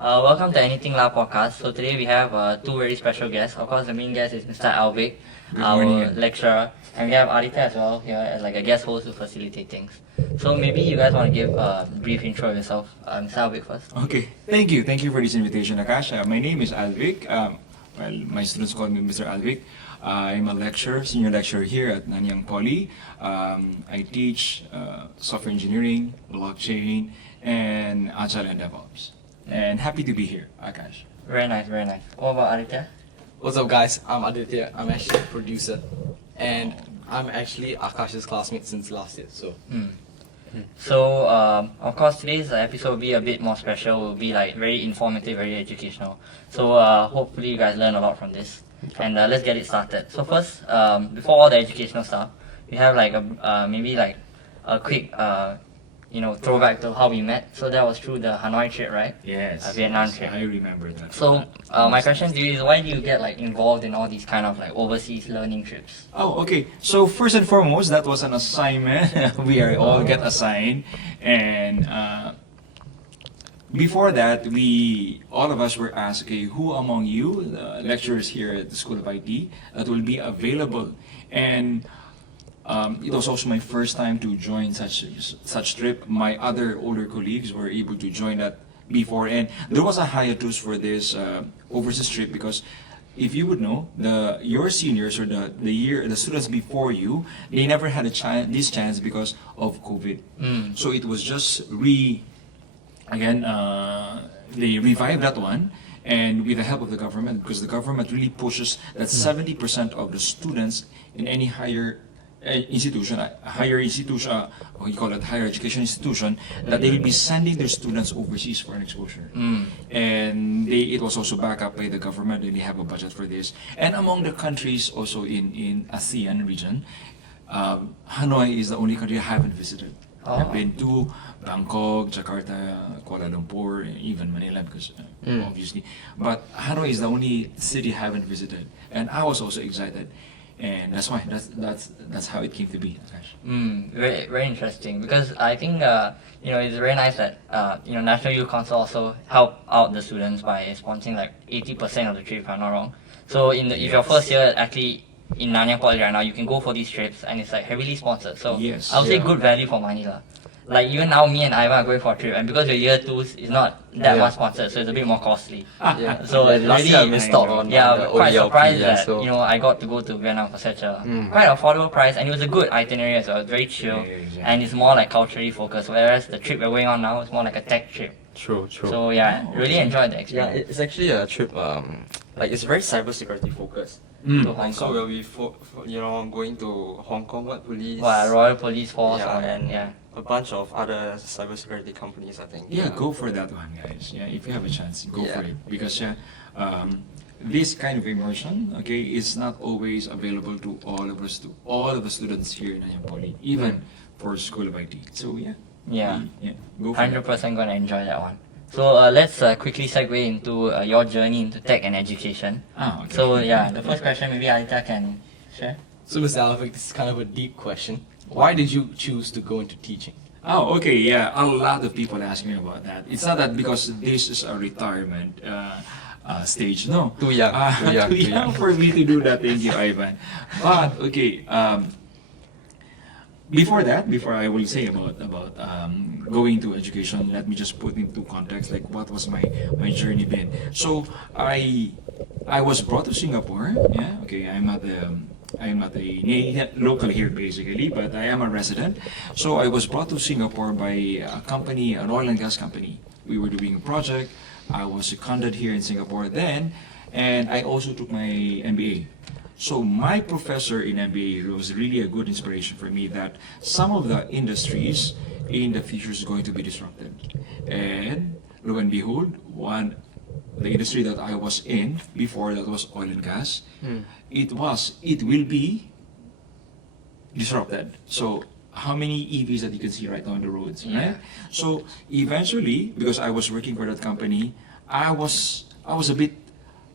Welcome to Anything La podcast. So today we have two very special guests. Of course, the main guest is Mr. Alvic, our lecturer, and we have Aditya as well here as like a guest host to facilitate things. So maybe you guys want to give a brief intro of yourself. Mr. Alvic first. Okay, thank you. Thank you for this invitation, Akash. My name is Alvic. My students call me Mr. Alvic. I'm a lecturer, senior lecturer here at Nanyang Poly. I teach software engineering, blockchain, and Agile and DevOps. And happy to be here, Akash. Very nice, very nice. What about Aditya? What's up, guys? I'm Aditya. I'm actually a producer, and I'm actually Akash's classmate since last year. So, of course, today's episode will be a bit more special. Will be like very informative, very educational. So, hopefully, you guys learn a lot from this. And let's get it started. So first, before all the educational stuff, we have like maybe like a quick throwback to how we met. So that was through the Hanoi trip, right? Yes. Vietnam trip. I remember that. So my question to you is, why do you get like involved in all these kind of like overseas learning trips? Oh, okay. So first and foremost, that was an assignment. We are all get assigned, and before that, all of us were asked, okay, who among you, the lecturers here at the School of IT, that will be available? And it was also my first time to join such trip. My other older colleagues were able to join that before, and there was a hiatus for this overseas trip because if you would know, your seniors or the students before you, they never had this chance because of COVID. So it was just they revived that one, and with the help of the government, because the government really pushes that 70% of the students in any higher education, higher education institution, that they will be sending their students overseas for an exposure. And it was also backed up by the government, and they have a budget for this. And among the countries also in ASEAN region, Hanoi is the only country I haven't visited. I've been to Bangkok, Jakarta, Kuala Lumpur, even Manila, because obviously. But Hanoi is the only city I haven't visited, and I was also excited, and that's why that's how it came to be. Very very interesting, because I think it's very nice that National Youth Council also help out the students by sponsoring like 80% of the trip, if I'm not wrong. So if your first year actually in Nanyang Poly right now, you can go for these trips, and it's like heavily sponsored. So I would say good value for money lah. Like even now, me and Ivan are going for a trip, and because your year 2s is not that much sponsored, so it's a bit more costly. So it's last year I really missed out on quite surprised that so. I got to go to Vietnam for such a quite affordable price, and it was a good itinerary as well. It's very chill, and it's more like culturally focused. Whereas the trip we're going on now is more like a tech trip. True. So really enjoyed the experience. Yeah, it's actually a trip. It's very cybersecurity focused. To Hong So Kong. we'll be going to Hong Kong, police. Royal Police Force, and a bunch of other cybersecurity companies, I think. Yeah, go for that one, guys. Yeah, if you have a chance, go for it, because this kind of immersion, okay, is not always available to all of the students here in Nanyang Poly, even for School of IT. So go for it. 100% gonna enjoy that one. So let's quickly segue into your journey into tech and education. Okay. So the first question maybe Aditya can share. So, Mr. Alvic, this is kind of a deep question. Why did you choose to go into teaching? Oh, okay, yeah. A lot of people ask me about that. It's not that because this is a retirement stage. No. Too young. Too young for me to do that. Thank you, Ivan. But okay. Before I will say about going to education, let me just put into context like what was my journey been. So I was brought to Singapore. Yeah. Okay. I'm not a local here basically, but I am a resident. So I was brought to Singapore by a company, an oil and gas company. We were doing a project. I was seconded here in Singapore then, and I also took my MBA. So my professor in MBA was really a good inspiration for me that some of the industries in the future is going to be disrupted. And lo and behold, the industry that I was in before, that was oil and gas, it will be disrupted. So how many EVs that you can see right now on the roads, right? So eventually, because I was working for that company, I was a bit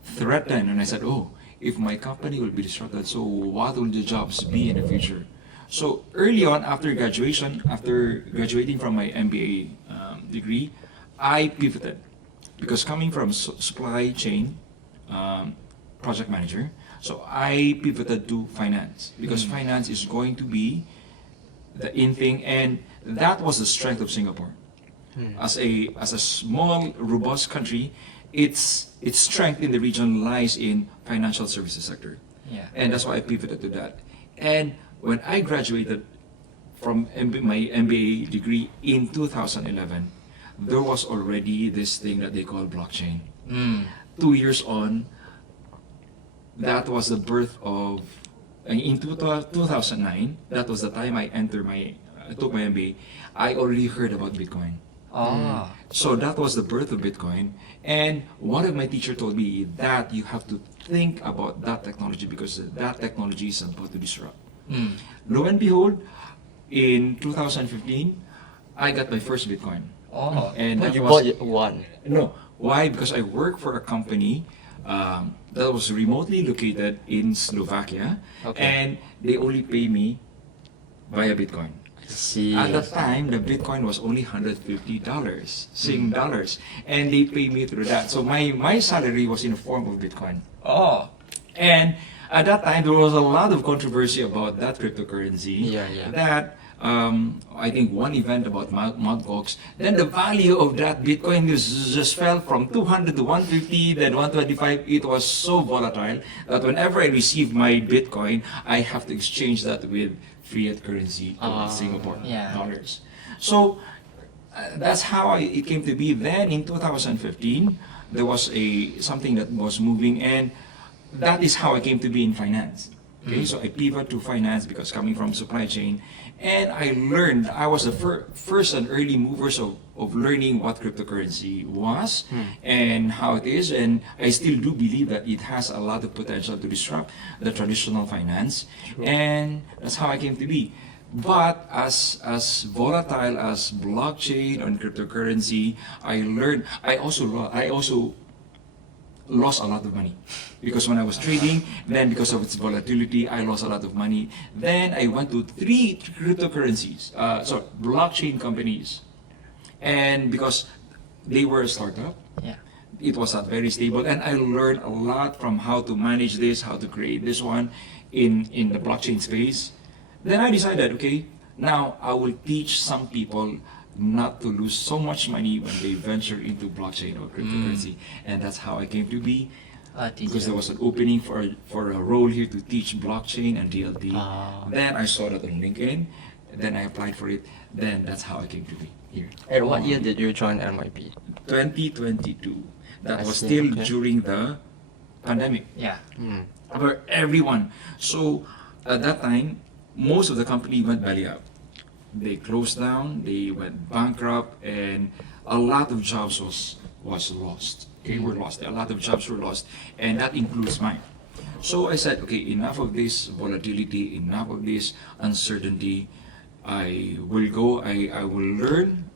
threatened, and I said, oh, if my company will be disrupted, so what will the jobs be in the future? So early on, after graduating from my MBA degree, I pivoted. because coming from supply chain project manager, so I pivoted to finance because finance is going to be the in thing, and that was the strength of Singapore. As a small, robust country, its strength in the region lies in financial services sector. Yeah. And that's why I pivoted to that. And when I graduated from my MBA degree in 2011, there was already this thing that they call blockchain. 2 years on, that was the birth of, in 2009, that was the time I took my MBA, I already heard about Bitcoin. Oh. So that was the birth of Bitcoin. And one of my teachers told me that you have to think about that technology because that technology is about to disrupt. Lo and behold, in 2015, I got my first Bitcoin. Oh. And But that you was, bought one. No. Why? Because I work for a company that was remotely located in Slovakia, Okay. and they only pay me via Bitcoin. See. At the time, the Bitcoin was only $150, Sing dollars, and they pay me through that. So my salary was in the form of Bitcoin. Oh. And at that time, there was a lot of controversy about that cryptocurrency. Yeah, yeah. That I think one event about Mt. Gox, then the value of that Bitcoin just fell from 200 to 150, then 125. It was so volatile that whenever I received my Bitcoin, I have to exchange that with fiat currency, Singapore Yeah. dollars. So that's how it came to be. Then in 2015, there was something that was moving, and that is how I came to be in finance. Okay, so I pivoted to finance because coming from supply chain, and I learned, I was the first and early movers of learning what cryptocurrency was and how it is, and I still do believe that it has a lot of potential to disrupt the traditional finance, and that's how I came to be. But as volatile as blockchain and cryptocurrency, I also lost a lot of money because when I was trading, then because of its volatility, I lost a lot of money. Then I went to 3 cryptocurrencies, blockchain companies, and because they were a startup, Yeah. it was not very stable, and I learned a lot from how to manage this, how to create this one in the blockchain space. Then I decided, okay, now I will teach some people not to lose so much money when they venture into blockchain or cryptocurrency, and that's how I came to be. Because there was an opening for a role here to teach blockchain and DLT. Then I saw that on LinkedIn, then I applied for it. Then that's how I came to be here. And what year did you join NYP? 2022. That I was see, still okay. during the pandemic. Yeah. For everyone. So at that time, most of the company went belly up. They closed down, they went bankrupt, and a lot of jobs was lost. Okay, were lost. A lot of jobs were lost, and that includes mine. So I said, okay, enough of this volatility, enough of this uncertainty. I will go. I will learn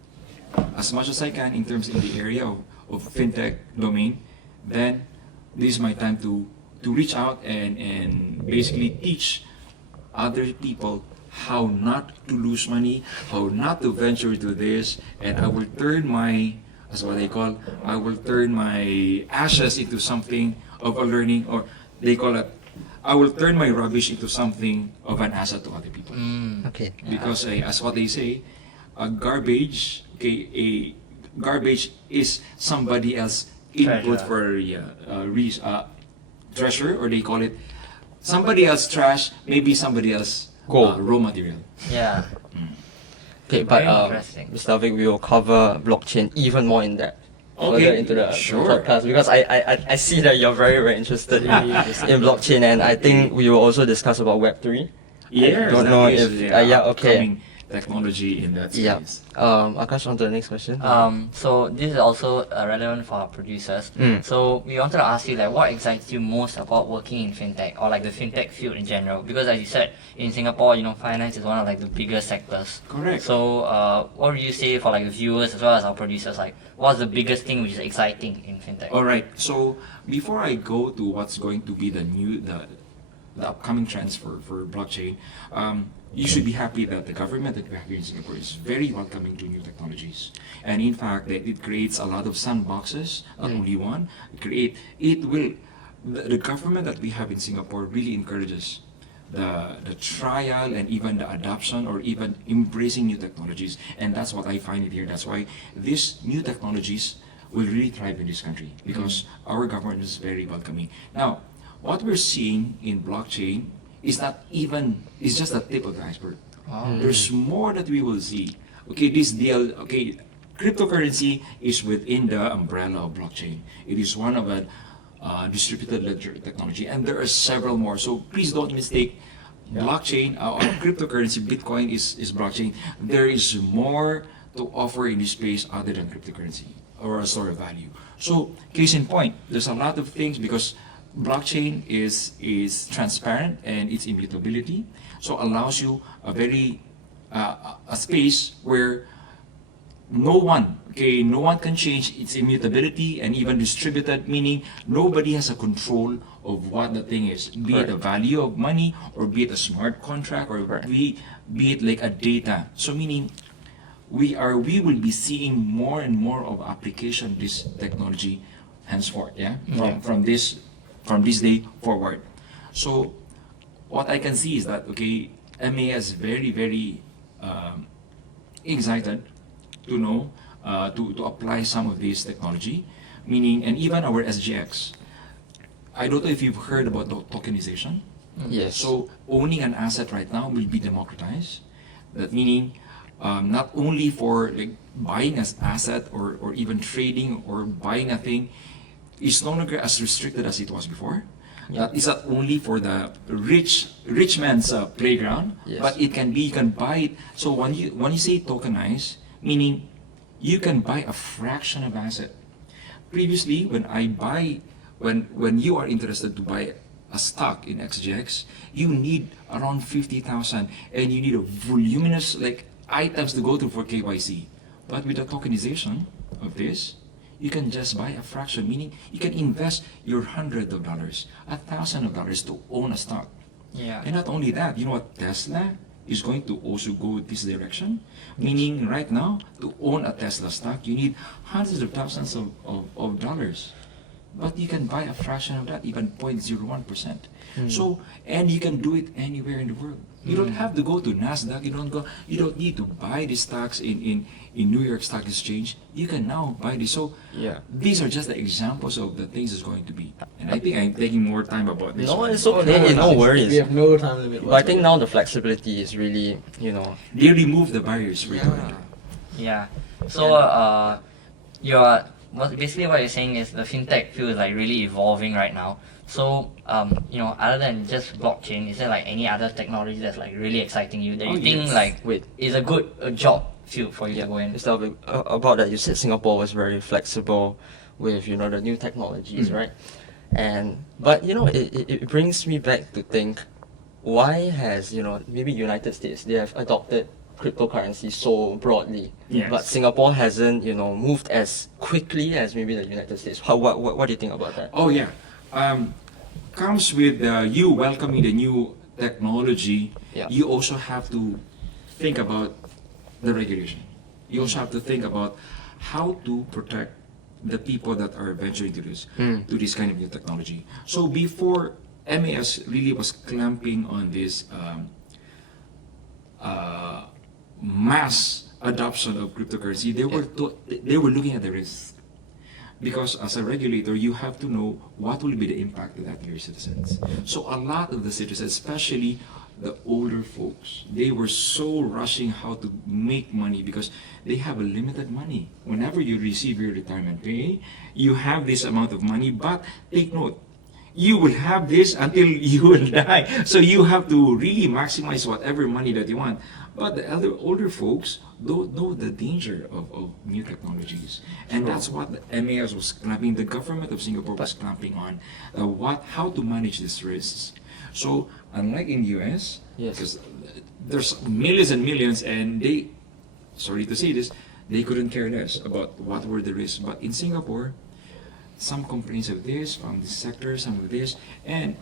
as much as I can in terms in the area of fintech domain. Then this is my time to reach out and basically teach other people how not to lose money, how not to venture into this, and I will turn my, as what they call, I will turn my ashes into something of a learning, or they call it, I will turn my rubbish into something of an asset to other people. Okay. Because as what they say, a garbage is somebody else input Treasure. for treasure, or they call it somebody else trash, maybe somebody else Gold. raw material. Yeah. Okay, but Very interesting. Mr. Alvic, we will cover blockchain even more in depth further Okay, into the sure. podcast, because I see that you're very, very interested in blockchain, and I think we will also discuss about Web3. Yes, don't that know is, if- yeah, okay. upcoming technology in that Yeah. space. Akash, on to the next question. So this is also relevant for our producers. So we wanted to ask you, like, what excites you most about working in fintech, or like the fintech field in general? Because as you said, in Singapore, finance is one of like the biggest sectors. Correct. So what would you say for like the viewers as well as our producers? Like, what's the biggest thing which is exciting in fintech? All right. So before I go to what's going to be the the upcoming trends for blockchain, you should be happy that the government that we have here in Singapore is very welcoming to new technologies. And in fact, that it creates a lot of sandboxes, not only one. The government that we have in Singapore really encourages the trial and even the adoption or even embracing new technologies. And that's what I find it here. That's why these new technologies will really thrive in this country because our government is very welcoming. Now, what we're seeing in blockchain is not even, it's just the tip of the iceberg. There's more that we will see. Okay, cryptocurrency is within the umbrella of blockchain. It is one of a distributed ledger technology, and there are several more. So please don't mistake blockchain or cryptocurrency. Bitcoin is blockchain. There is more to offer in this space other than cryptocurrency or a store of value. So case in point, there's a lot of things because blockchain is transparent and its immutability, so allows you a very a space where no one can change its immutability and even distributed, meaning nobody has a control of what the thing is, be it a value of money or be it a smart contract or be it like a data. So meaning we will be seeing more and more of application of this technology henceforth, from this day forward. So what I can see is that MAS is very, very excited to know to apply some of this technology, meaning, and even our SGX. I don't know if you've heard about the tokenization. Yes. So owning an asset right now will be democratized. That meaning not only for like buying an asset or even trading or buying a thing is no longer as restricted as it was before. It's not only for the rich man's playground, but it can be, you can buy it. So when you say tokenize, meaning you can buy a fraction of asset. Previously, when you are interested to buy a stock in XGX, you need around 50,000 and you need a voluminous like items to go through for KYC. But with the tokenization of this, you can just buy a fraction, meaning you can invest your $100s, $1,000 to own a stock. Yeah. And not only that, you know what, Tesla is going to also go this direction, meaning right now to own a Tesla stock you need hundreds of thousands of dollars, but you can buy a fraction of that, even 0.01%. So, and you can do it anywhere in the world. You don't have to go to NASDAQ. You don't need to buy the stocks in New York Stock Exchange. You can now buy this. So these are just the examples of the things it's going to be. And I think I'm taking more time about this. No, it's okay. No worries. We have no time limit. But I think now the flexibility is really, They remove the barriers right away. Yeah. So basically what you're saying is the fintech field is like really evolving right now. So other than just blockchain, is there like any other technology that's like really exciting you that you think like is a good job field for you to go in? Mr. Alvic, about that, you said Singapore was very flexible with the new technologies, right? But it brings me back to think, why has maybe United States, they have adopted cryptocurrency so broadly, but Singapore hasn't moved as quickly as maybe the United States. What do you think about that? Oh yeah, comes with you welcoming the new technology. You also have to think about the regulation. You also have to think about how to protect the people that are venturing to this kind of new technology. So before MAS really was clamping on this mass adoption of cryptocurrency, they were looking at the risks. Because as a regulator, you have to know what will be the impact of that to your citizens. So a lot of the citizens, especially the older folks, they were so rushing how to make money because they have a limited money. Whenever you receive your retirement pay, you have this amount of money, but take note, you will have this until you will die. So you have to really maximize whatever money that you want. But the older folks don't know the danger of new technologies. And that's what the MAS was clamping, the government of Singapore was clamping on, how to manage these risks. So unlike in the US, because there's millions and millions and they, sorry to say this, they couldn't care less about what were the risks. But in Singapore, some companies have this, from this sector, some of this, and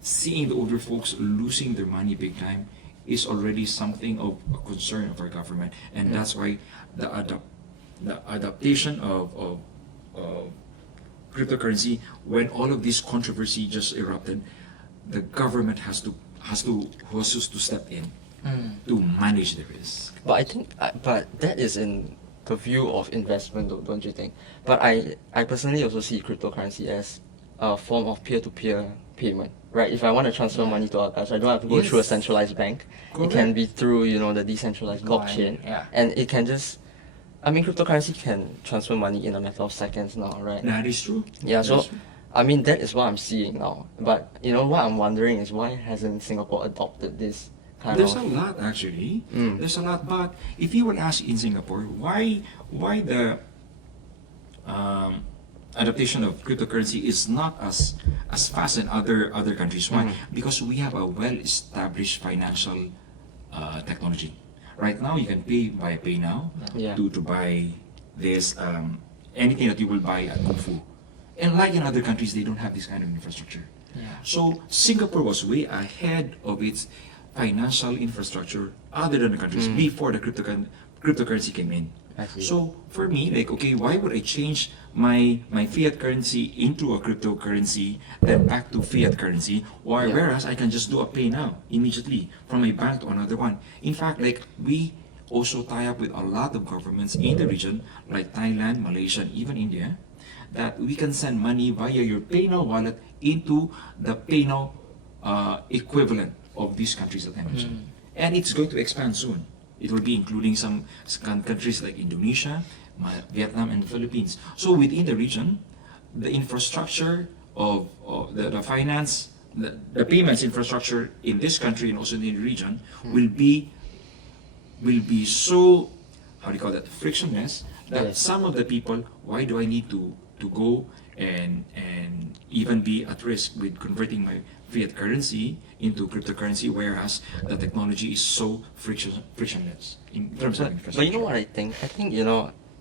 seeing the older folks losing their money big time is already something of a concern of our government, and that's why the adaptation of cryptocurrency, when all of this controversy just erupted, the government has to step in to manage the risk. But I think, but that is in the view of investment, though, don't you think? But I personally also see cryptocurrency as a form of peer-to-peer payment, right? If I want to transfer money to Akash, I don't have to go through a Yes. centralized bank. Correct. It can be through, the decentralized Bitcoin, blockchain, yeah. and it can just. I mean, cryptocurrency can transfer money in a matter of seconds now, right? That is true. Yeah, That so is true. I mean that is what I'm seeing now. But what I'm wondering is why hasn't Singapore adopted this kind There's of a lot actually. Mm. There's a lot, but if you would ask in Singapore, why the adaptation of cryptocurrency is not as fast in other countries? Why? Mhm. Because we have a well-established financial technology. Right now, you can pay by Pay Now Yeah. to buy this anything that you will buy at Kufu. And like in other countries, they don't have this kind of infrastructure. Yeah. So Singapore was way ahead of its financial infrastructure other than the countries Mm. before the cryptocurrency came in. I see. So for me, like, okay, why would I change my fiat currency into a cryptocurrency, then back to fiat currency, or Yeah. whereas I can just do a pay now immediately from a bank to another one. In fact, like, we also tie up with a lot of governments in the region, like Thailand, Malaysia, and even India, that we can send money via your Pay Now wallet into the Pay Now equivalent of these countries that I mentioned. And it's going to expand soon. It will be including some countries like Indonesia, Vietnam, and the Philippines. So within the region, the infrastructure of the finance, the payments infrastructure in this country and also in the region will be so, how do you call that, frictionless, that Yes. some of the people, why do I need to go and even be at risk with converting my fiat currency into cryptocurrency, whereas the technology is so frictionless in terms of infrastructure. But you know what I think? I think,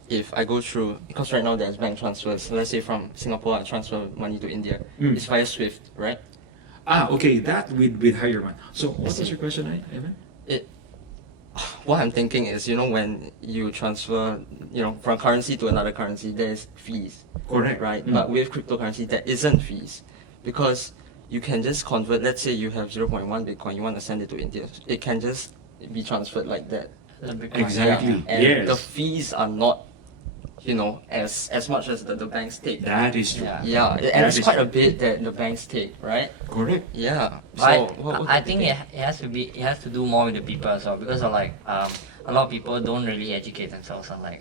if I go through, because right now there's bank transfers, let's say from Singapore I transfer money to India, Mm. it's via SWIFT, right? Okay, that with higher one. So what was your question, Evan? What I'm thinking is, when you transfer, from currency to another currency, there's fees, Correct. right? Mm. But with cryptocurrency, there isn't fees, because you can just convert, let's say you have 0.1 Bitcoin, you want to send it to India, it can just be transferred like that. The Bitcoin. Exactly. And Yes. the fees are not, as much as the banks take. That is true. Yeah. Yeah, and That it's is quite a true. bit that the banks take, right? Correct. Yeah. But what I do you think it has to do more with the people as well, because of a lot of people don't really educate themselves on all the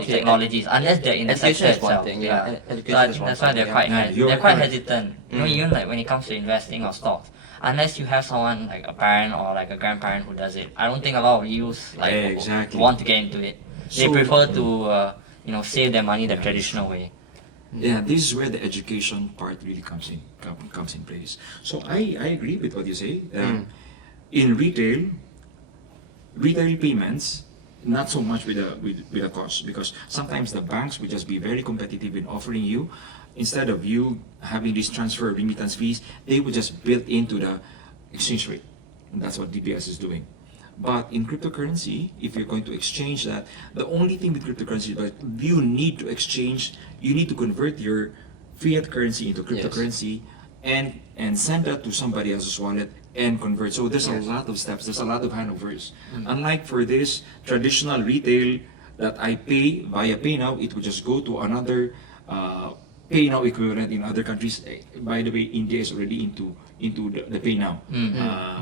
Okay, technologies unless they're in the education sector is one itself. thing, yeah. So Education I is think one that's why thing, they're yeah. quite Yeah, you're they're quite correct. hesitant. Mm. Even when it comes to investing or stocks, unless you have someone like a parent or like a grandparent who does it, I don't think a lot of youths Exactly. want to get into it. They So- prefer to save their money the traditional way. Yeah, this is where the education part really comes in place. So I agree with what you say. In retail payments, not so much with the cost, because sometimes the banks will just be very competitive in offering you, instead of you having these transfer remittance fees, they would just build into the exchange rate. And that's what DBS is doing. But in cryptocurrency, if you're going to exchange that, the only thing with cryptocurrency is that you need to exchange, you need to convert your fiat currency into cryptocurrency and send that to somebody else's wallet and convert. So there's a lot of steps, there's a lot of handovers. Unlike for this traditional retail that I pay via PayNow, it would just go to another PayNow equivalent in other countries. By the way, India is already into the PayNow.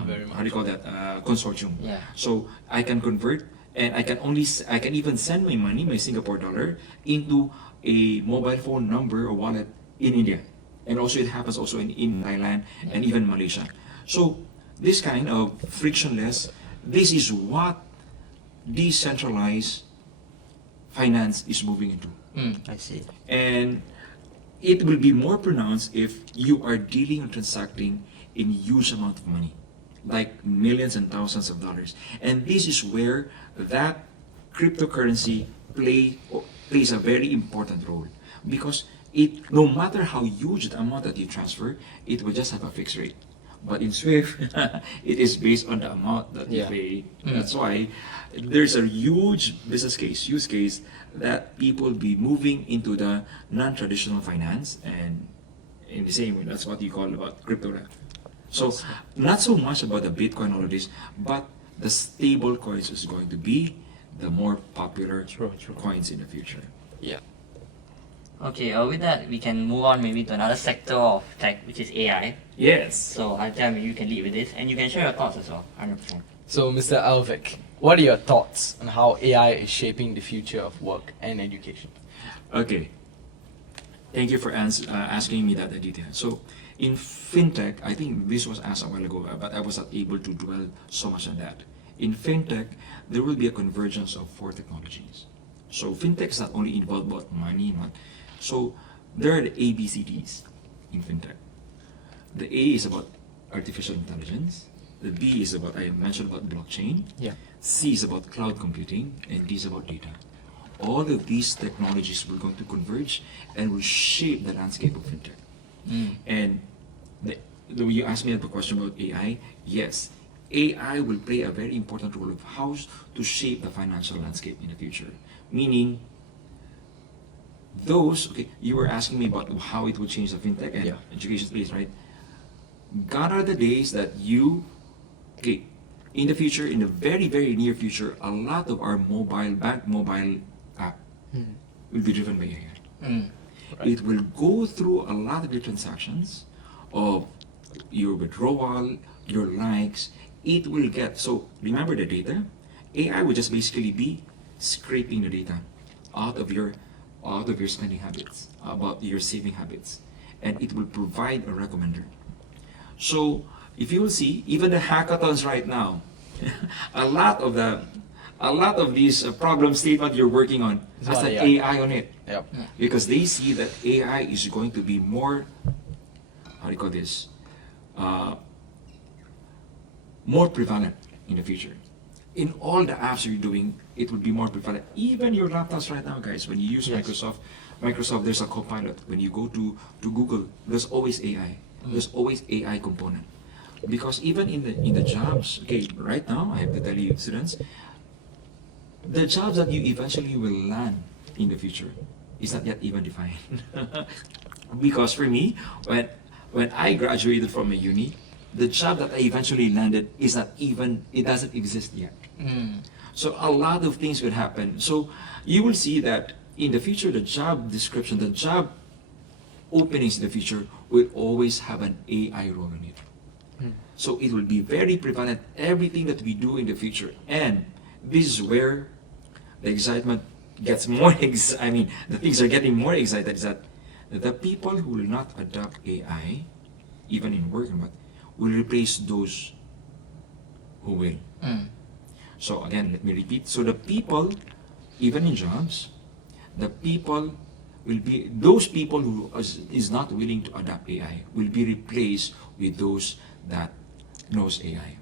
Very How do you call that? Consortium. Yeah. So I can convert, and I can even send my money, my Singapore dollar, into a mobile phone number or wallet in India. And also it happens also in Thailand and even Malaysia. So this kind of frictionless, this is what decentralized finance is moving into. I see. And it will be more pronounced if you are dealing and transacting in huge amount of money, like millions and thousands of dollars. And this is where that cryptocurrency plays a very important role, because no matter how huge the amount that you transfer, it will just have a fixed rate. But in Swift, it is based on the amount that you Yeah. pay. That's why there's a huge business case, use case, that people be moving into the non-traditional finance, and in the same way, that's what you call about crypto, right? So not so much about the Bitcoin, all of this, but the stable coins is going to be the more popular True. coins in the future. Yeah. Okay, with that, we can move on maybe to another sector of tech, which is AI. Yes. So, Ajay, maybe you can lead with this, and you can share your thoughts as well, 100%. So, Mr. Alvic, what are your thoughts on how AI is shaping the future of work and education? Okay. Thank you for asking me that, Aditya. So, in fintech, I think this was asked a while ago, but I was not able to dwell so much on that. In fintech, there will be a convergence of four technologies. So, fintech is not only involved about money, so there are the ABCDs in fintech. The A is about artificial intelligence. The B is about, I mentioned about blockchain. Yeah. C is about cloud computing, and D is about data. All of these technologies will going to converge and will shape the landscape of fintech. And you asked me the question about AI. Yes, AI will play a very important role of how to shape the financial landscape in the future. Meaning, you were asking me about how it will change the fintech and Yeah. education space, right? Gone are the days that in the future, in the very, very near future, a lot of our mobile app will be driven by AI. It will go through a lot of your transactions, of your withdrawal, your likes. It will get, so remember the data. AI will just basically be scraping the data out of your spending habits, about your saving habits, and it will provide a recommender. So if you will see, even the hackathons right now, a lot of these problem statement you're working on It's has about an AI. AI on it, Yep. because they see that AI is going to be more, how do you call this, more prevalent in the future. In all the apps you're doing, it will be more prevalent. Even your laptops right now, guys, when you use Yes. Microsoft, there's a Copilot. When you go to Google, there's always AI. There's always AI component. Because even in the jobs, right now, I have to tell you, students, the jobs that you eventually will land in the future is not yet even defined. Because for me, when I graduated from a uni, the job that I eventually landed is not even, it doesn't exist yet. So a lot of things will happen. So you will see that in the future, the job description, the job openings in the future will always have an AI role in it. So it will be very prevalent, everything that we do in the future. And this is where the excitement gets more, the things are getting more excited, is that the people who will not adopt AI, even in work, will replace those who will. So again, let me repeat. So the people, even in jobs, the people will be, those people who is not willing to adopt AI will be replaced with those that knows AI.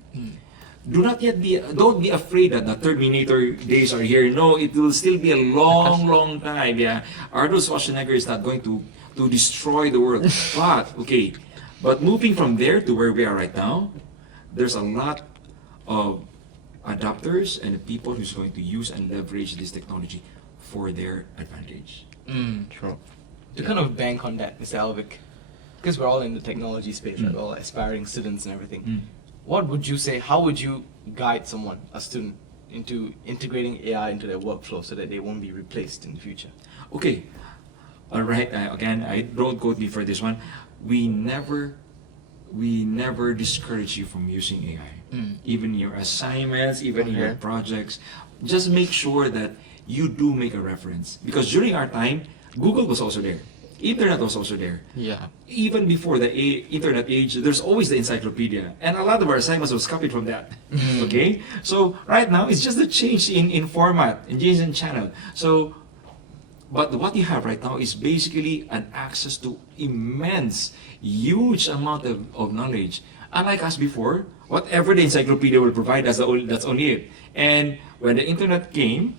Don't be afraid that the Terminator days are here. No, it will still be a long, long time. Yeah, Arnold Schwarzenegger is not going to destroy the world. But moving from there to where we are right now, there's a lot of adopters and people who's going to use and leverage this technology for their advantage. True. To kind of bank on that, Mr. Alvic, because we're all in the technology space, right? We're all aspiring students and everything. What would you say, how would you guide someone, a student, into integrating AI into their workflow so that they won't be replaced in the future? Okay, all right, again, I don't quote me for this one. We never discourage you from using AI. Even your assignments, even in your projects, just make sure that you do make a reference. Because during our time, Google was also there. Internet was also there. Yeah. Even before the internet age, there's always the encyclopedia. And a lot of our assignments was copied from that. Okay? So right now, it's just a change in format, and change in channel. So, but what you have right now is basically an access to immense, huge amount of knowledge. Unlike us before, whatever the encyclopedia will provide us, that's only it. And when the internet came,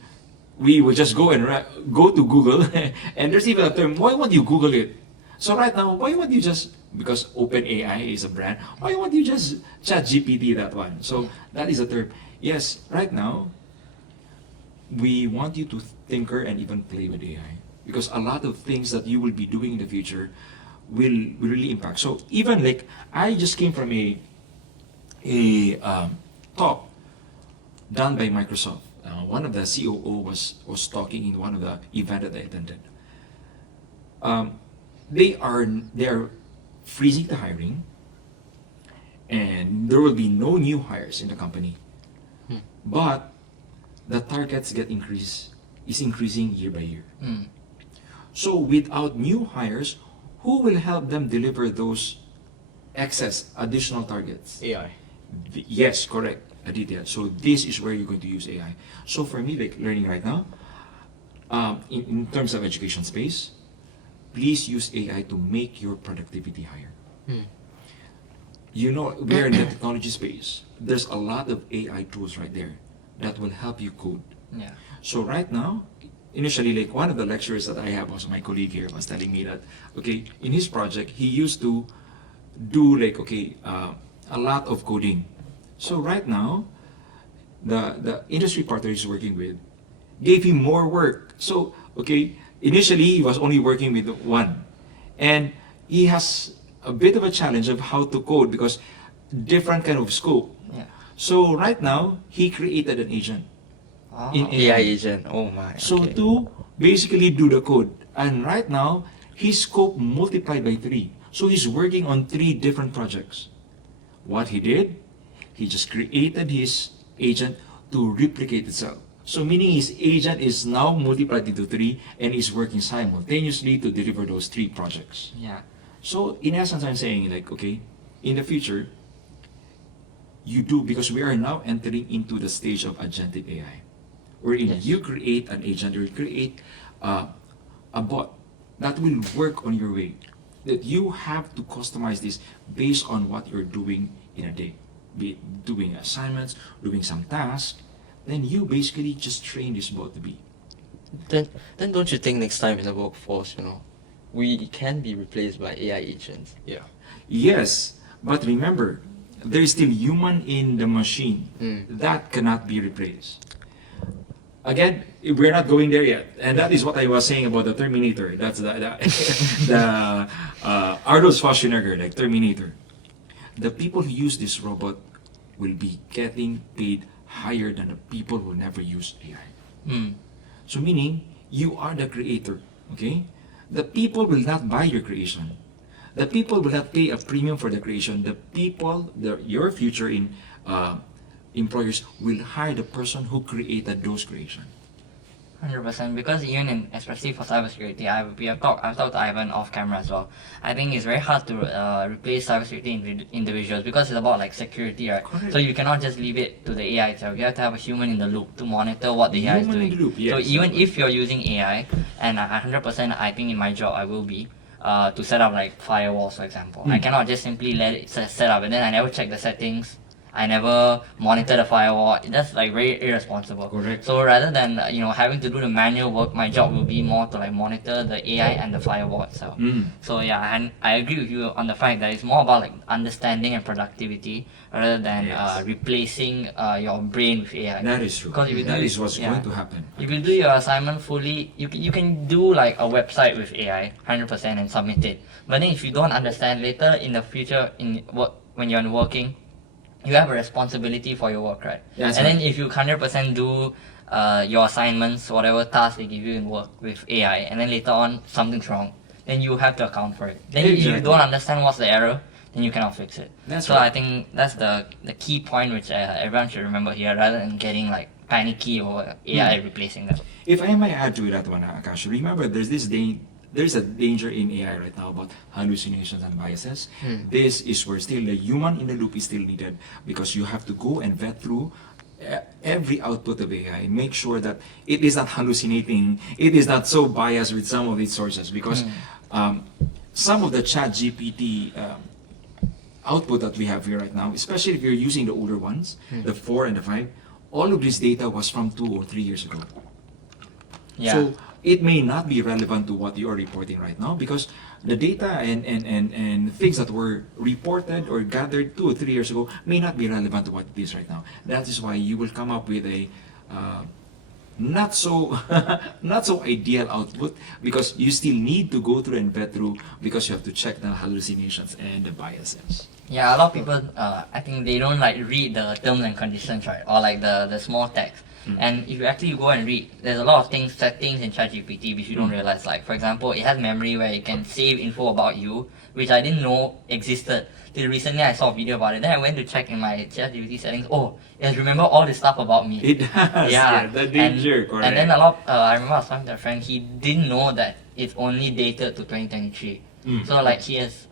we would just go to Google, and there's even a term, why won't you Google it? So right now, why won't you just because OpenAI is a brand. Why won't you just chat GPT that one? So that is a term. Yes, right now, we want you to tinker and even play with AI, because a lot of things that you will be doing in the future will really impact. So even like, I just came from a talk done by Microsoft. One of the COO was talking in one of the event that I attended. They are freezing the hiring, and there will be no new hires in the company. But the targets is increasing year by year. So without new hires, who will help them deliver those excess additional targets? AI. Yes, correct, Aditya. So this is where you're going to use AI. So for me, like learning right now, in terms of education space, please use AI to make your productivity higher. You know, we're in the technology space. There's a lot of AI tools right there that will help you code. Yeah. So right now, initially, like one of the lecturers that I have, also my colleague here, was telling me that, okay, in his project, he used to do like, okay, a lot of coding. So right now, the industry partner he's working with gave him more work. So, okay, initially he was only working with one. And he has a bit of a challenge of how to code because different kind of scope. Yeah. So right now, he created an agent. Oh. In AI agent. Oh my. So okay. to basically do the code. And right now, his scope multiplied by 3. So he's working on 3 different projects. What he did, he just created his agent to replicate itself. So meaning his agent is now multiplied into 3 and is working simultaneously to deliver those 3 projects. Yeah. So in essence, I'm saying like, okay, in the future, you do, because we are now entering into the stage of agentic AI, wherein Yes. you create an agent or you create a bot that will work on your way. That you have to customize this based on what you're doing in a day. Be it doing assignments, doing some tasks, then you basically just train this bot to be. Then don't you think next time in the workforce, we can be replaced by AI agents? Yeah. Yes, but remember, there is still human in the machine. That cannot be replaced. Again, we're not going there yet, and that is what I was saying about the Terminator. That's the Arnold Schwarzenegger, like Terminator. The people who use this robot will be getting paid higher than the people who never use AI. So meaning, you are the creator, okay? The people will not buy your creation. The people will not pay a premium for the creation. The people, your future employers will hire the person who created those creations. 100%, because even in, especially for cybersecurity, I've talked to Ivan off camera as well. I think it's very hard to replace cybersecurity individuals because it's about like security, right? Correct. So you cannot just leave it to the AI itself. You have to have a human in the loop to monitor what the AI is Human in doing. the loop, yes. So even if you're using AI, and 100% I think in my job I will be, to set up like firewalls, for example. I cannot just simply let it set up and then I never check the settings. I never monitor the firewall. That's like very irresponsible. Correct. So rather than having to do the manual work, my job will be more to like monitor the AI and the firewall itself. So yeah, and I agree with you on the fact that it's more about like understanding and productivity rather than Yes. replacing your brain with AI. That is true. Because if you That do is what's going to happen. If you do your assignment fully, you can do like a website with AI 100% and submit it. But then if you don't understand later in the future when you're working, you have a responsibility for your work, right? That's and right. then if you 100% do your assignments, whatever task they give you in work with AI, and then later on something's wrong, then you have to account for it. Then if you Exactly. don't understand what's the error, then you cannot fix it. That's so right. I think that's the key point which everyone should remember here, rather than getting like panicky or AI replacing them. If I may add to that one, Akash, remember there's a danger in AI right now about hallucinations and biases. This is where still the human in the loop is still needed, because you have to go and vet through every output of AI, make sure that it is not hallucinating, it is not so biased with some of its sources, because some of the chat GPT output that we have here right now, especially if you're using the older ones, the 4 and the 5, all of this data was from 2 or 3 years ago. Yeah. So it may not be relevant to what you are reporting right now because the data and things that were reported or gathered 2 or 3 years ago may not be relevant to what it is right now. That is why you will come up with a not so not so ideal output because you still need to go through and vet through because you have to check the hallucinations and the biases. Yeah, a lot of people, I think they don't like read the terms and conditions, right? Or like the small text. And if you actually go and read, there's a lot of settings in ChatGPT which you don't realize. Like, for example, it has memory where it can save info about you, which I didn't know existed. Till recently, I saw a video about it. Then I went to check in my ChatGPT settings. Oh, it has remember all this stuff about me. It does. Yeah, The danger. Correct. And then a lot. I remember I was talking to a friend. He didn't know that it's only dated to 2023. So like he has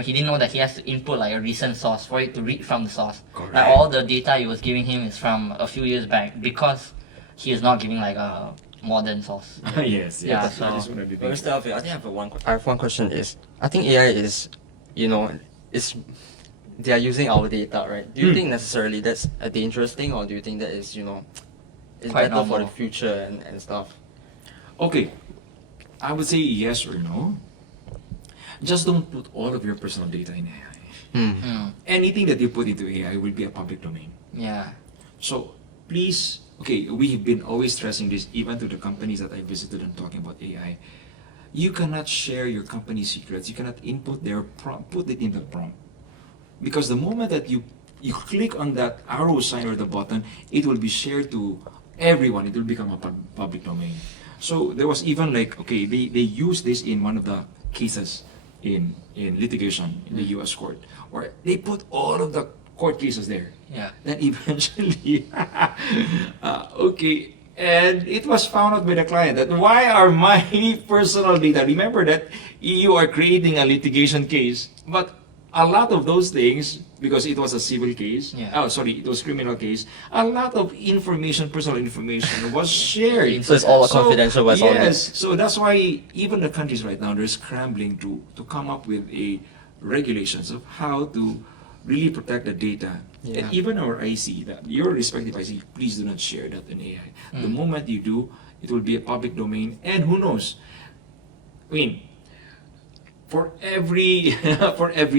he didn't know that he has to input like a recent source for it to read from the source. Correct. Like all the data he was giving him is from a few years back because he is not giving like a modern source. yes. Yeah, That so- is one of the things. Mr. Alvic, I think I have one question is, I think AI is, they are using our data, right? Do you think necessarily that's a dangerous thing or do you think that is, it's Quite better for normal. the future and stuff? Okay, I would say yes or no. Just don't put all of your personal data in AI. Mm. Anything that you put into AI will be a public domain. Yeah. So please, okay, we've been always stressing this even to the companies that I visited and talking about AI. You cannot share your company secrets. You cannot input their prompt, put it in the prompt. Because the moment that you click on that arrow sign or the button, it will be shared to everyone. It will become a public domain. So there was even like, okay, they used this in one of the cases in litigation in the US court, where they put all of the court cases there. Yeah. Then eventually, okay, and it was found out by the client that why are my personal data? Remember that you are creating a litigation case, but a lot of those things, because it was a civil case, it was criminal case, a lot of information, personal information was shared. So it's all confidential, what's all Yes, so that's why even the countries right now, they're scrambling to come up with a regulations of how to really protect the data. Yeah. And even our IC, your respective IC, please do not share that in AI. The moment you do, it will be a public domain, and who knows? I mean, for every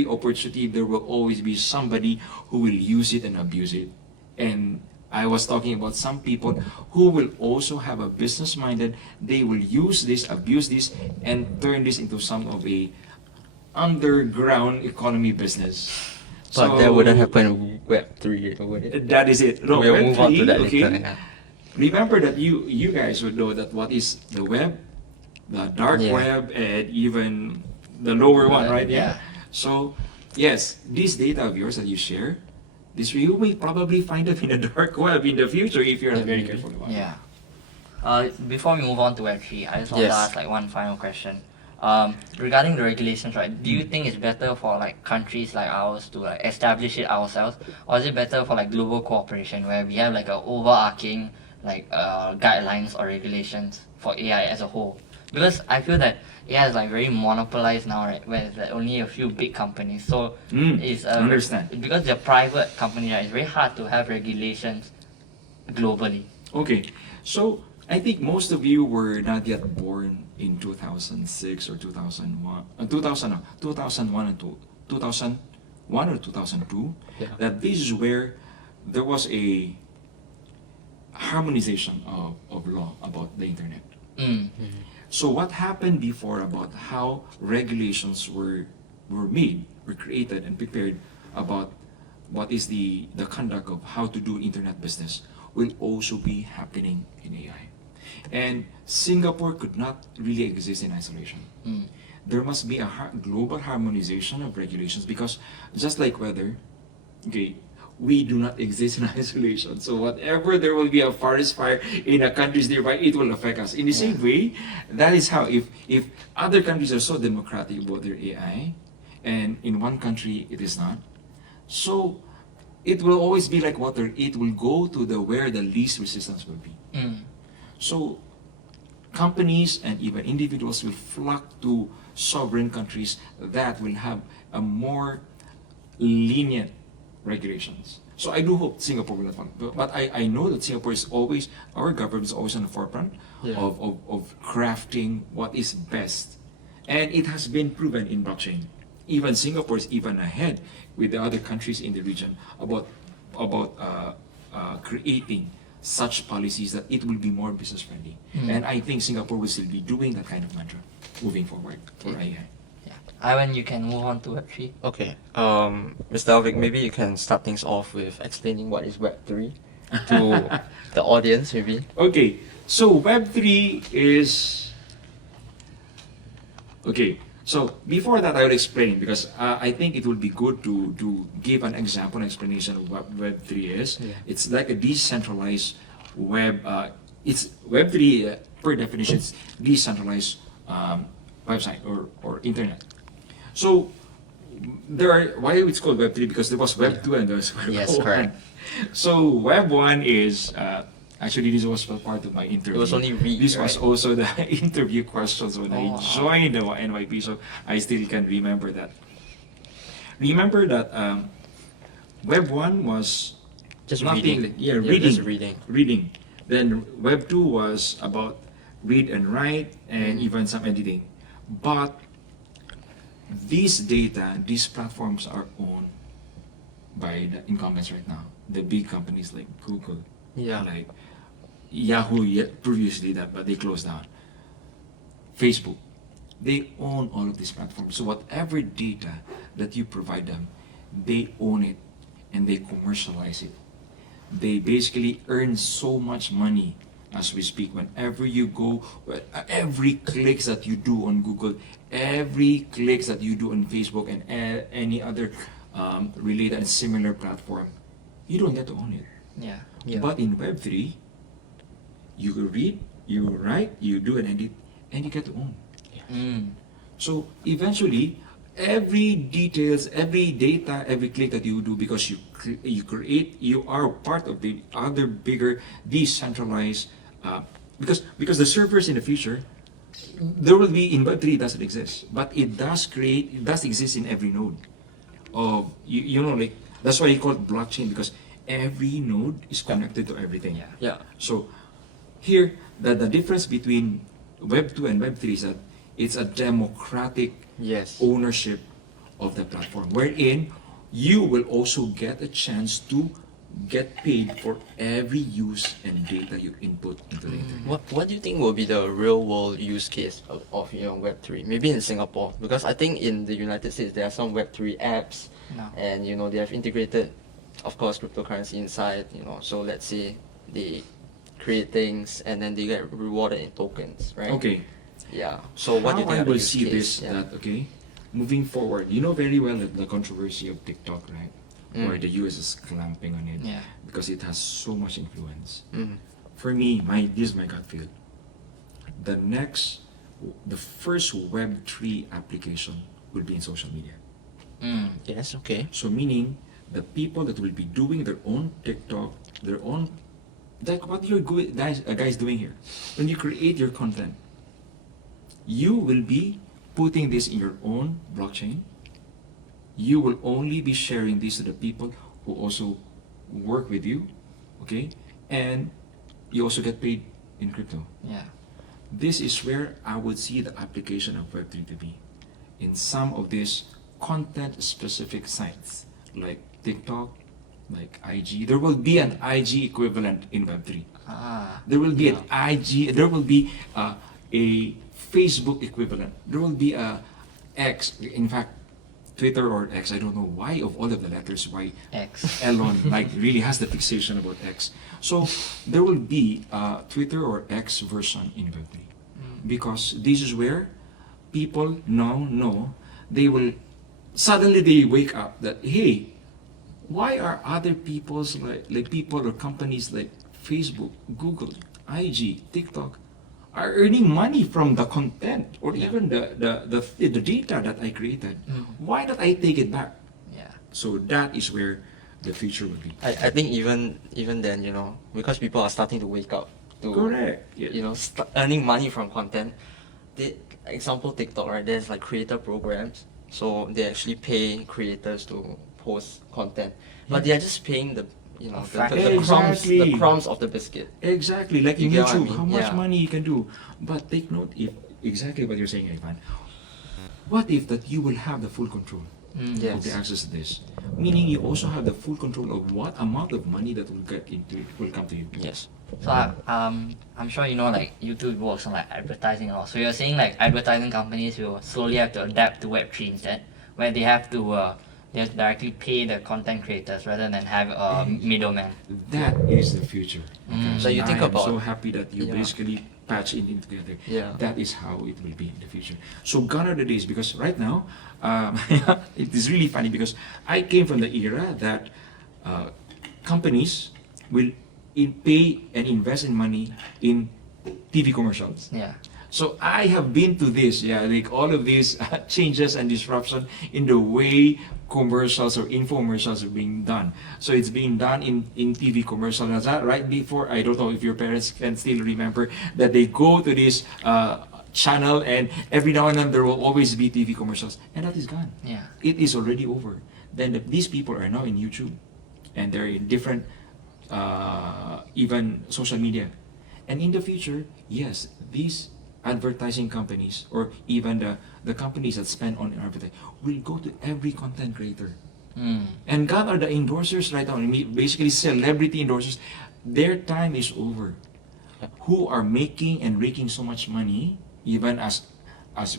opportunity, there will always be somebody who will use it and abuse it. And I was talking about some people who will also have a business minded. They will use this, abuse this, and turn this into some of a underground economy business. But that wouldn't happen in Web3, would it? That is it. No, We'll move on to Web3, that okay. later. Yeah. Remember that you guys would know that what is the web, the dark Yeah. web, and even the lower one, right? Yeah. So yes, this data of yours that you share, you will probably find it in the dark web in the future if you're not very careful about it. Yeah. Before we move on to Web3, I just want to Yes. ask like one final question. Regarding the regulations, right? Do you think it's better for like countries like ours to like establish it ourselves, or is it better for like global cooperation where we have like a overarching like guidelines or regulations for AI as a whole? Because I feel that AI is like very monopolized now, right? Where there's like only a few big companies, so it's understand. because they're private companies, right? It's very hard to have regulations globally. Okay, so I think most of you were not yet born in 2006 or 2001, 2001 and 2001 or 2002. Yeah. That this is where there was a harmonization of law about the internet. Mm. So what happened before about how regulations were made, were created and prepared about what is the conduct of how to do internet business will also be happening in AI. And Singapore could not really exist in isolation. Mm. There must be a global harmonization of regulations because just like weather, okay, we do not exist in isolation. So whatever there will be a forest fire in a countries nearby, it will affect us. In the same way, that is how if other countries are so democratic about their AI, and in one country it is not, so it will always be like water. It will go to where the least resistance will be. Mm. So companies and even individuals will flock to sovereign countries that will have a more lenient regulations. So I do hope Singapore will not follow. But I know that Singapore is always, our government is always on the forefront Yeah. of crafting what is best. And it has been proven in blockchain. Even Singapore is even ahead with the other countries in the region about creating such policies that it will be more business friendly. And I think Singapore will still be doing that kind of mantra moving forward for AI. Yeah. Ivan, you can move on to Web3. Okay. Mr. Alvic, maybe you can start things off with explaining what is Web3 to the audience, maybe. Okay, so Web3 is... Okay, so before that I will explain, because I think it would be good to give an example, an explanation of what Web3 is. Yeah. It's like a decentralized web, it's Web3 per definition, it's decentralized website or internet. So there are, why it's called Web3? Because there was Web2 and there was Web1. Yes, correct. So Web1 is, actually this was part of my interview. It was only read, This was right? also the interview questions when I Oh, wow. joined the NYP, so I still can remember that. Remember that Web1 was Just nothing, reading. yeah, just reading. reading. Then Web2 was about read and write and even some editing. But these data, these platforms are owned by the incumbents right now. The big companies like Google, Yeah. like Yahoo, previously that, but they closed down. Facebook, they own all of these platforms. So whatever data that you provide them, they own it and they commercialize it. They basically earn so much money as we speak. Whenever you go, every clicks that you do on Google, every clicks that you do on Facebook and any other related and similar platform, you don't get to own it. Yeah. Yeah. But in Web3, you read, you write, you do an edit, and you get to own. Mm. So eventually, every details, every data, every click that you do, because you create, you are part of the other bigger decentralized. Because the servers in the future, there will be in Web3 it doesn't exist, but it does exist in every node. Of you know, like that's why you call it blockchain, because every node is connected to everything. Yeah. Yeah. So here, the difference between Web2 and Web3 is that it's a democratic Yes. ownership of the platform, wherein you will also get a chance to get paid for every use and data you input into the internet. What do you think will be the real world use case of Web3? Maybe in Singapore, because I think in the United States there are some Web3 apps, No. and they have integrated, of course, cryptocurrency inside. So let's say they create things and then they get rewarded in tokens, right? Okay. Yeah. So what do you How think I are the will use see case? this, Yeah. that, okay, moving forward, you know very well that the controversy of TikTok, right? Where the US is clamping on it Yeah. because it has so much influence. Mm. For me, this is my gut feel. The first Web3 application will be in social media. Mm. Yes. Okay. So meaning, the people that will be doing their own TikTok, their own, like what you're guys doing here. When you create your content, you will be putting this in your own blockchain. You will only be sharing this to the people who also work with you, okay? And you also get paid in crypto. Yeah. This is where I would see the application of Web3 to be. In some of these content-specific sites, like TikTok, like IG, there will be an IG equivalent in Web3. Ah. There will be Yeah. an IG, there will be a Facebook equivalent. There will be a X, in fact, Twitter or X, I don't know why of all of the letters, why X. Elon really has the fixation about X. So there will be a Twitter or X version in Web3. Because this is where people now know, they will, suddenly they wake up that, hey, why are other people's like people or companies like Facebook, Google, IG, TikTok are earning money from the content or Yeah. even the data that I created? Why don't I take it back? Yeah. So that is where the future will be. I think even then, because people are starting to wake up to Correct. Yeah. earning money from content. Example TikTok, right? There's like creator programs, so they actually pay creators to post content, but they're just paying the Exactly. the crumbs of the biscuit. Exactly, like You in get what I YouTube, mean? how much Yeah. money you can do. But take note, if exactly what you're saying, Ivan. What if that you will have the full control of Yes. the access to this? Meaning you also have the full control of what amount of money that will get into it will come to you. Yes. So I'm sure you know like YouTube works on like advertising a lot. So you're saying like advertising companies will slowly have to adapt to Web3 instead, where they have to directly pay the content creators rather than have a middleman. That is the future. So you think I am about- so happy that you Yeah. basically patch it in together. Yeah. That is how it will be in the future. So gone are the days because right now, it is really funny because I came from the era that companies will pay and invest in money in TV commercials. Yeah. So I have been to this, like all of these changes and disruption in the way commercials or infomercials are being done. So it's being done in TV commercials. Is that right before? I don't know if your parents can still remember that they go to this channel and every now and then there will always be TV commercials, and that is gone. Yeah. It is already over. Then these people are now in YouTube, and they're in different even social media, and in the future, yes, these advertising companies or even the companies that spend on advertising will go to every content creator. And God are the endorsers right now. I mean, basically celebrity endorsers. Their time is over. Who are making and raking so much money, even as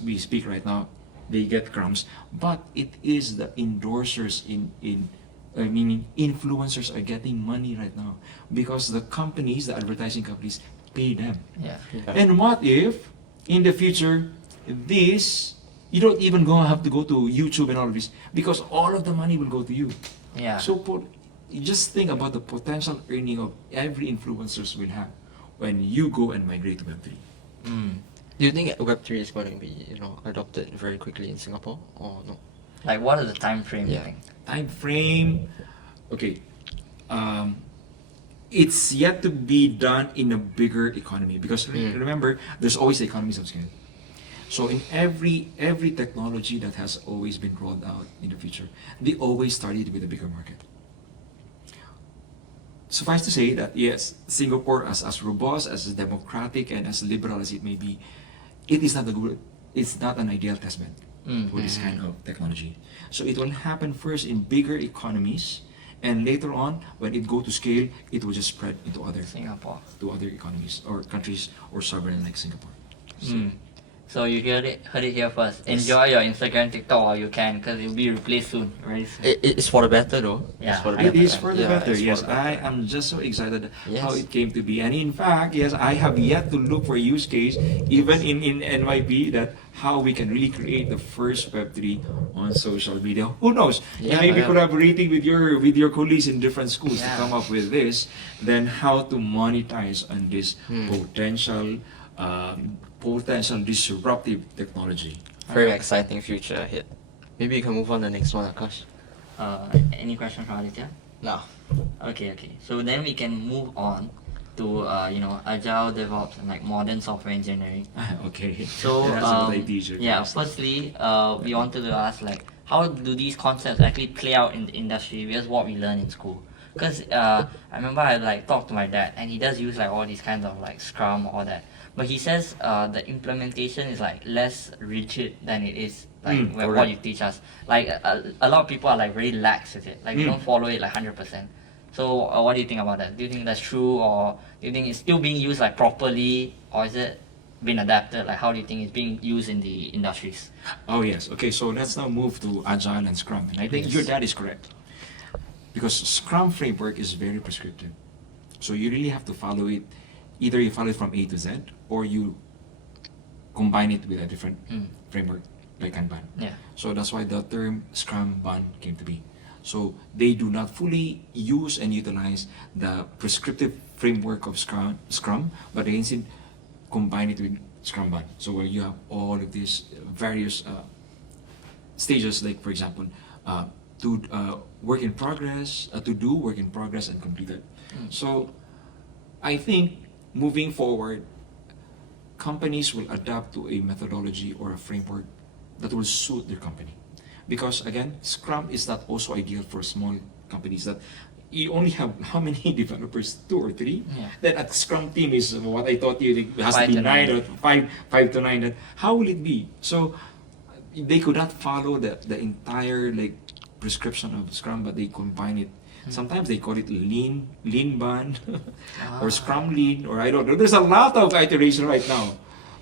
we speak right now, they get crumbs. But it is the endorsers meaning influencers are getting money right now because the companies, the advertising companies, pay them. Yeah. And what if in the future this you don't even have to go to YouTube and all of this because all of the money will go to you. Yeah. So just think about the potential earning of every influencers will have when you go and migrate to Web3. Do you think Web3 is going to be adopted very quickly in Singapore or no? Like what is the time frame you Yeah. think? Time frame, okay. It's yet to be done in a bigger economy because remember, there's always economies of scale. So in every technology that has always been rolled out in the future, they always started with a bigger market. Suffice to say that yes, Singapore, as robust, as democratic, and as liberal as it may be, it's not an ideal testbed for this kind of technology. So it will happen first in bigger economies, and later on, when it go to scale, it will just spread into other economies or countries or sovereign like Singapore. So you heard it here first. Enjoy your Instagram, TikTok while you can, because it will be replaced soon, very soon. It's for the better though. Yeah. It's for the It better. is for the Yeah, better, it's for yes. the better. I am just so excited Yes. how it came to be. And in fact, yes, I have yet to look for use case, even in NYP, that how we can really create the first Web3 on social media. Who knows? You Yeah, may be yeah. collaborating with your colleagues in different schools to Yeah. come up with this, then how to monetize on this potential disruptive technology. Very exciting future ahead. Maybe you can move on to the next one, Akash. Any questions from Aditya? No. Okay. So then we can move on to Agile, DevOps, and like modern software engineering. Okay. So That's what I teach you yeah, guys. firstly, we wanted to ask like how do these concepts actually play out in the industry? Because what we learn in school. Because I remember I like talked to my dad, and he does use like all these kinds of like Scrum or that. But he says the implementation is like less rigid than it is like what correct. you teach us. Like a lot of people are like very lax with it. Like they don't follow it like 100%. So what do you think about that? Do you think that's true, or do you think it's still being used like properly, or is it been adapted? Like how do you think it's being used in the industries? Oh yes. Okay, so let's now move to Agile and Scrum. And I think your dad is correct. Because Scrum framework is very prescriptive. So you really have to follow it. Either you follow it from A to Z or you combine it with a different framework like Kanban. Yeah. So that's why the term Scrum Ban came to be. So they do not fully use and utilize the prescriptive framework of Scrum, but they instead combine it with Scrum Ban. So where you have all of these various stages, like for example, work in progress, to do work in progress and completed. So I think moving forward, companies will adapt to a methodology or a framework that will suit their company. because again, Scrum is not also ideal for small companies that you only have how many developers, 2 or 3. Yeah. Then at Scrum team is what I thought you it has to 5 be to 9 9. or 5 to 9. Then how will it be? So they could not follow the entire like prescription of Scrum, but they combine it. Sometimes they call it lean bun, or Scrum lean, or I don't know. There's a lot of iteration right now,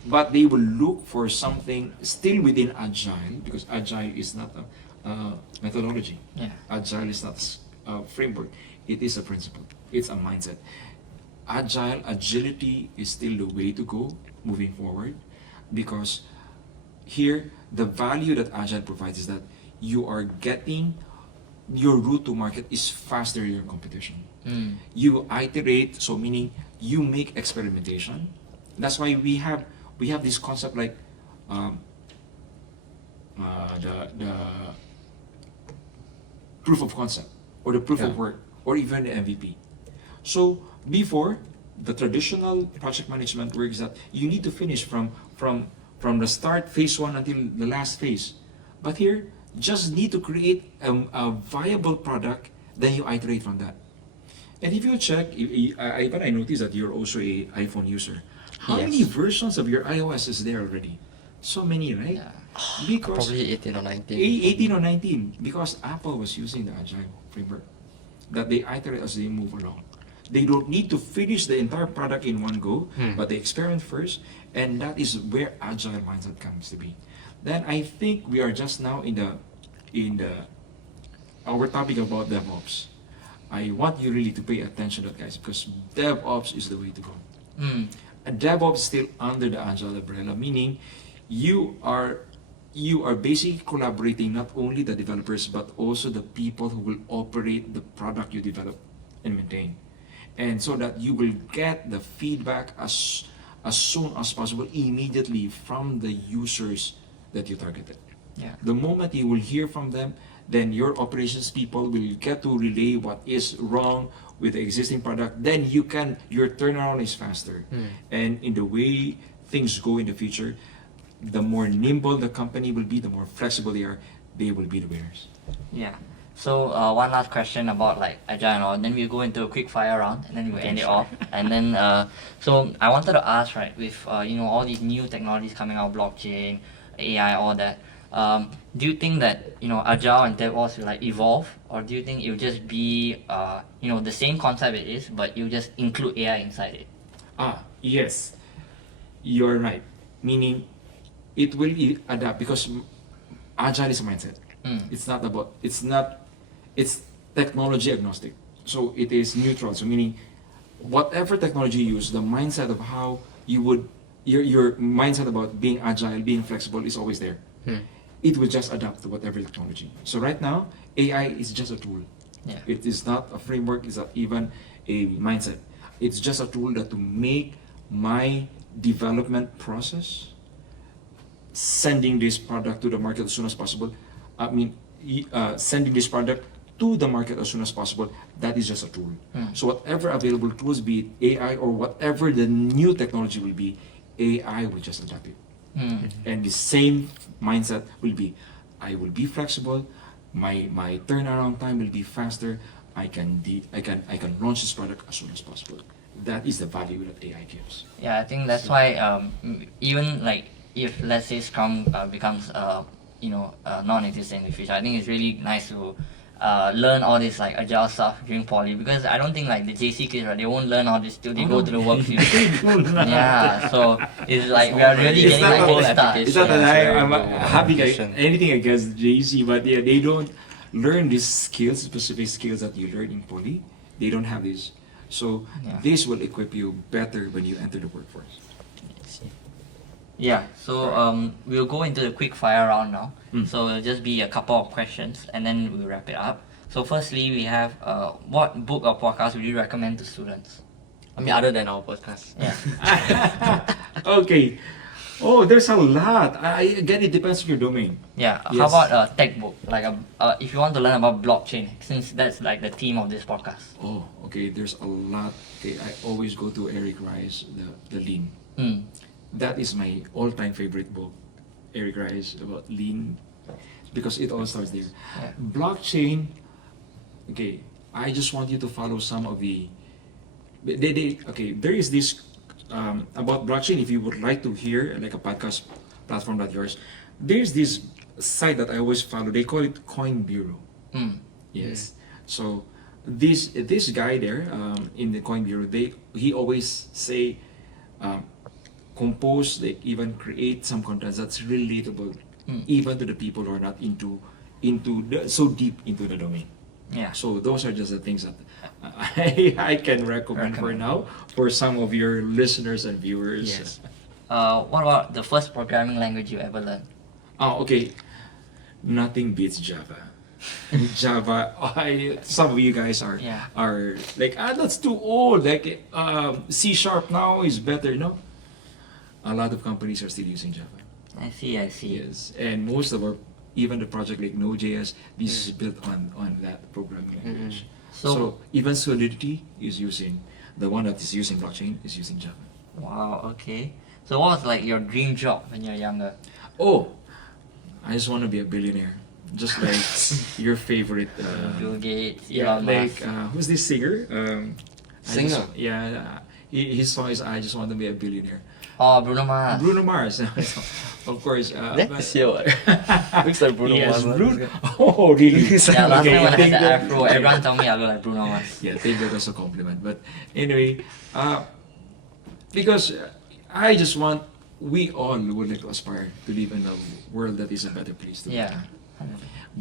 but they will look for something still within Agile, because Agile is not a methodology. Yeah. Agile is not a framework. It is a principle. It's a mindset. Agility is still the way to go moving forward, because here the value that Agile provides is that you are getting your route to market is faster than your competition. You iterate, so meaning you make experimentation. That's why we have this concept like the proof of concept, or the proof of work, or even the MVP. So before, the traditional project management works that you need to finish from the start phase 1 until the last phase. But here, just need to create a viable product, then you iterate from that. And if you check, I noticed that you're also a iPhone user. How Yes. many versions of your iOS is there already? So many, right? Yeah. Because Probably 18 or 19. 18 or 19, because Apple was using the Agile framework, that they iterate as they move along. They don't need to finish the entire product in one go, but they experiment first, and that is where Agile mindset comes to be. Then I think we are just now in our topic about DevOps. I want you really to pay attention to that, guys, because DevOps is the way to go. And DevOps is still under the Agile umbrella, meaning you are basically collaborating not only the developers but also the people who will operate the product you develop and maintain, and so that you will get the feedback as soon as possible, immediately from the users that you targeted. Yeah. The moment you will hear from them, then your operations people will get to relay what is wrong with the existing product. Then your turnaround is faster. And in the way things go in the future, the more nimble the company will be, the more flexible they will be the winners. Yeah. So one last question about like Agile and all, then we'll go into a quick fire round, and then we'll end it off. And then so I wanted to ask, right, with all these new technologies coming out, blockchain, AI, all that, do you think that Agile and DevOps will like evolve, or do you think it'll just be the same concept it is, but you just include AI inside it? Yes, you're right. Meaning, it will adapt, because Agile is a mindset. It's technology agnostic. So it is neutral. So meaning, whatever technology you use, the mindset of how you would, your mindset about being agile, being flexible is always there. It will just adapt to whatever technology. So right now, AI is just a tool. Yeah. It is not a framework, it's not even a mindset. It's just a tool that to make my development process, sending this product to the market as soon as possible, sending this product to the market as soon as possible, that is just a tool. So whatever available tools, be it AI or whatever the new technology will be, AI will just adapt it. And the same mindset will be, I will be flexible, my turnaround time will be faster, I can launch this product as soon as possible. That is the value that AI gives. Yeah, I think that's why even like if let's say Scrum becomes non-existent in the future, I think it's really nice to learn all this like agile stuff during poly, because I don't think like the JC kids, right, they won't learn all this till they go to the work field. Yeah, so it's like we are really It's getting not like that- whole start. It's not that I'm very happy efficient. anything against JC, but yeah, they don't learn these skills, specific skills that you learn in poly. They don't have these. So Yeah. this will equip you better when you enter the workforce. Yeah, so we'll go into the quick fire round now. So it'll just be a couple of questions, and then we'll wrap it up. So firstly, we have what book or podcast would you recommend to students? I mean, other than our podcast. Yeah. Okay. Oh, there's a lot. Again, it depends on your domain. Yeah. How Yes. about a tech book? Like if you want to learn about blockchain, since that's like the theme of this podcast. Oh, okay. There's a lot. Okay, I always go to Eric Rice, the Lean. Mm. That is my all-time favorite book. Eric Rice about lean because it all starts there. Yeah. Blockchain, okay, I just want you to follow some of the, okay, there is this, about blockchain, if you would like to hear like a podcast platform like yours, there's this site that I always follow, they call it Coin Bureau. Mm. Yes. So this guy there, in the Coin Bureau, he always say, compose, like even create some content that's relatable, even to the people who are not so deep into the domain. Yeah. So those are just the things that I can recommend for now for some of your listeners and viewers. Yes. What about the first programming language you ever learned? Oh, okay. Nothing beats Java. Java. Some of you guys are Yeah. are like, that's too old. Like C# now is better. No, a lot of companies are still using Java. I see. Yes, and most of our, even the project like Node.js, this is built on that programming language. So even Solidity is using, the one that is using blockchain is using Java. Wow. Okay. So what was like your dream job when you're younger? Oh, I just want to be a billionaire, just like your favorite. Bill Gates, Yeah, Elon like Musk. who's this singer? Singer? His song is "I Just Want to Be a Billionaire." Oh, Bruno Mars. Bruno Mars, of course. That is here, what? Looks like Bruno Yes, Mars. Bruno. Oh, really? Yeah, last Okay, time when I take had the that- afro, everyone told me I look like Bruno Mars. Yeah, take that as a compliment. But anyway, because I just want, we all would like to aspire to live in a world that is a better place to live. Yeah.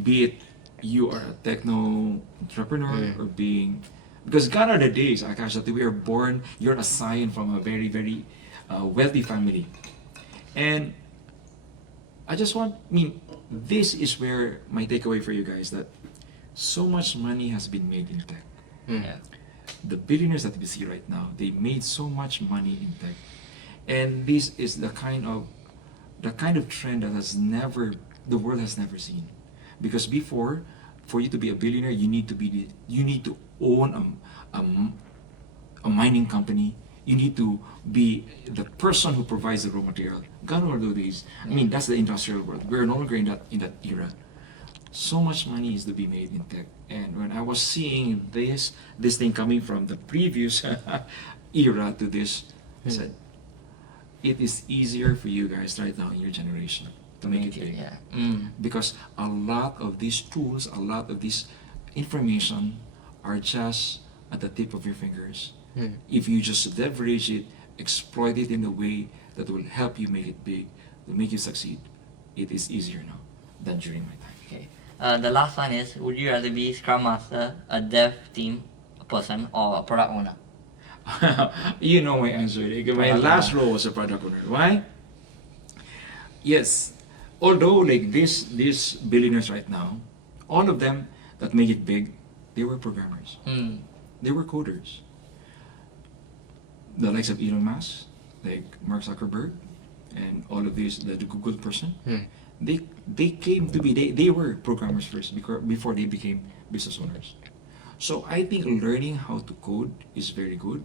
Be it you are a techno entrepreneur or being, because gone are the days, Akash, that we are born, you're a scion from a very, very wealthy family. And I just want, this is where my takeaway for you guys, that so much money has been made in tech. Yeah. The billionaires that we see right now, they made so much money in tech. And this is the kind of trend that the world has never seen. Because before, for you to be a billionaire, you need to own a mining company. You need to be the person who provides the raw material. Gone are those days. That's the industrial world. We're no longer in that era. So much money is to be made in tech. And when I was seeing this thing coming from the previous era to this, I said, it is easier for you guys right now in your generation to make it big. Yeah. Because a lot of these tools, a lot of this information are just at the tip of your fingers. If you just leverage it, exploit it in a way that will help you make it big, to make you succeed, it is easier now than during my time. Okay. The last one is, would you rather be Scrum Master, a dev team person, or a product owner? You know my answer. Like, my Product last owner. role was a product owner. Why? Yes, although like these billionaires right now, all of them that make it big, they were programmers. They were coders. The likes of Elon Musk, like Mark Zuckerberg, and all of these, the Google person, they came to be, they were programmers first before they became business owners. So I think learning how to code is very good,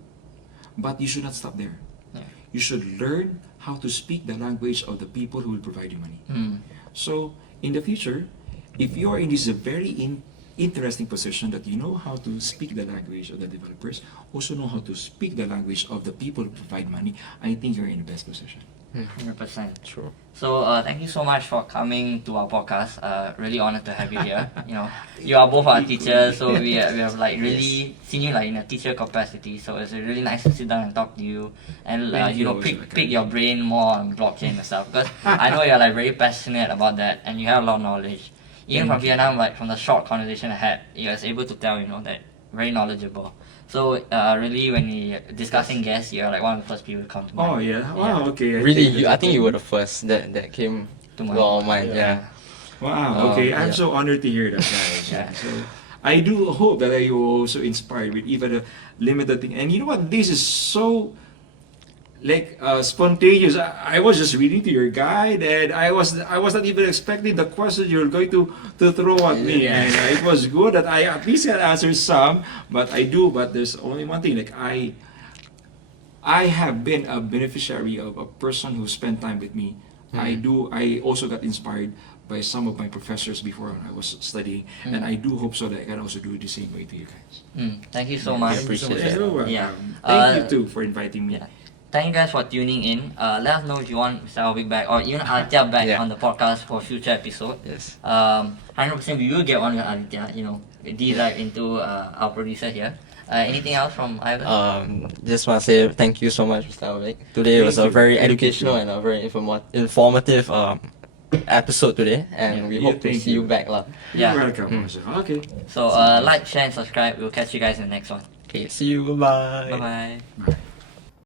but you should not stop there. Yeah. You should learn how to speak the language of the people who will provide you money. So in the future, if you are in this very interesting position that you know how to speak the language of the developers, also know how to speak the language of the people who provide money, I think you're in the best position. 100%. True. So thank you so much for coming to our podcast. Really honored to have you here. You are both our teachers, so we have like really seen you like in a teacher capacity. So it's really nice to sit down and talk to you, and Thank you, pick your brain more on blockchain and stuff. Because I know you're like very passionate about that, and you have a lot of knowledge. Even from Vietnam, like from the short conversation I had, you was able to tell that very knowledgeable. So really, when we discussing guests, you're like one of the first people to come to mind. Oh yeah, wow, okay. Really, I think you were the first that came To to my our mind, mind. Yeah. Wow, okay. I'm yeah. so honored to hear that, guys. Yeah. So I do hope that I will also inspired with even a limited thing. And you know what? This is so like spontaneous. I was just reading to your guide, and I was not even expecting the question you're going to throw at me. Yeah. And it was good that I at least had answered some, but there's only one thing. Like I have been a beneficiary of a person who spent time with me I also got inspired by some of my professors before when I was studying, and I do hope so that I can also do the same way to you guys. Thank you so much. appreciate it. You're welcome. Yeah. Thank you too for inviting me. Yeah. Thank you guys for tuning in. Let us know if you want Mr. Alvic back or even Aditya back Yeah. on the podcast for future episode. Yes. 100% we will get one with Aditya, deep dive into our producer here. Anything else from Ivan? Just want to say thank you so much, Mr. Alvic. Today was a Thank you. very Thank you educational too. and a very informative episode today, and we Yeah, hope to thank see you. you back, lah. Yeah. You're welcome. Also. Okay. So like, share, and subscribe. We'll catch you guys in the next one. Okay, see you. Bye. Bye bye. Bye.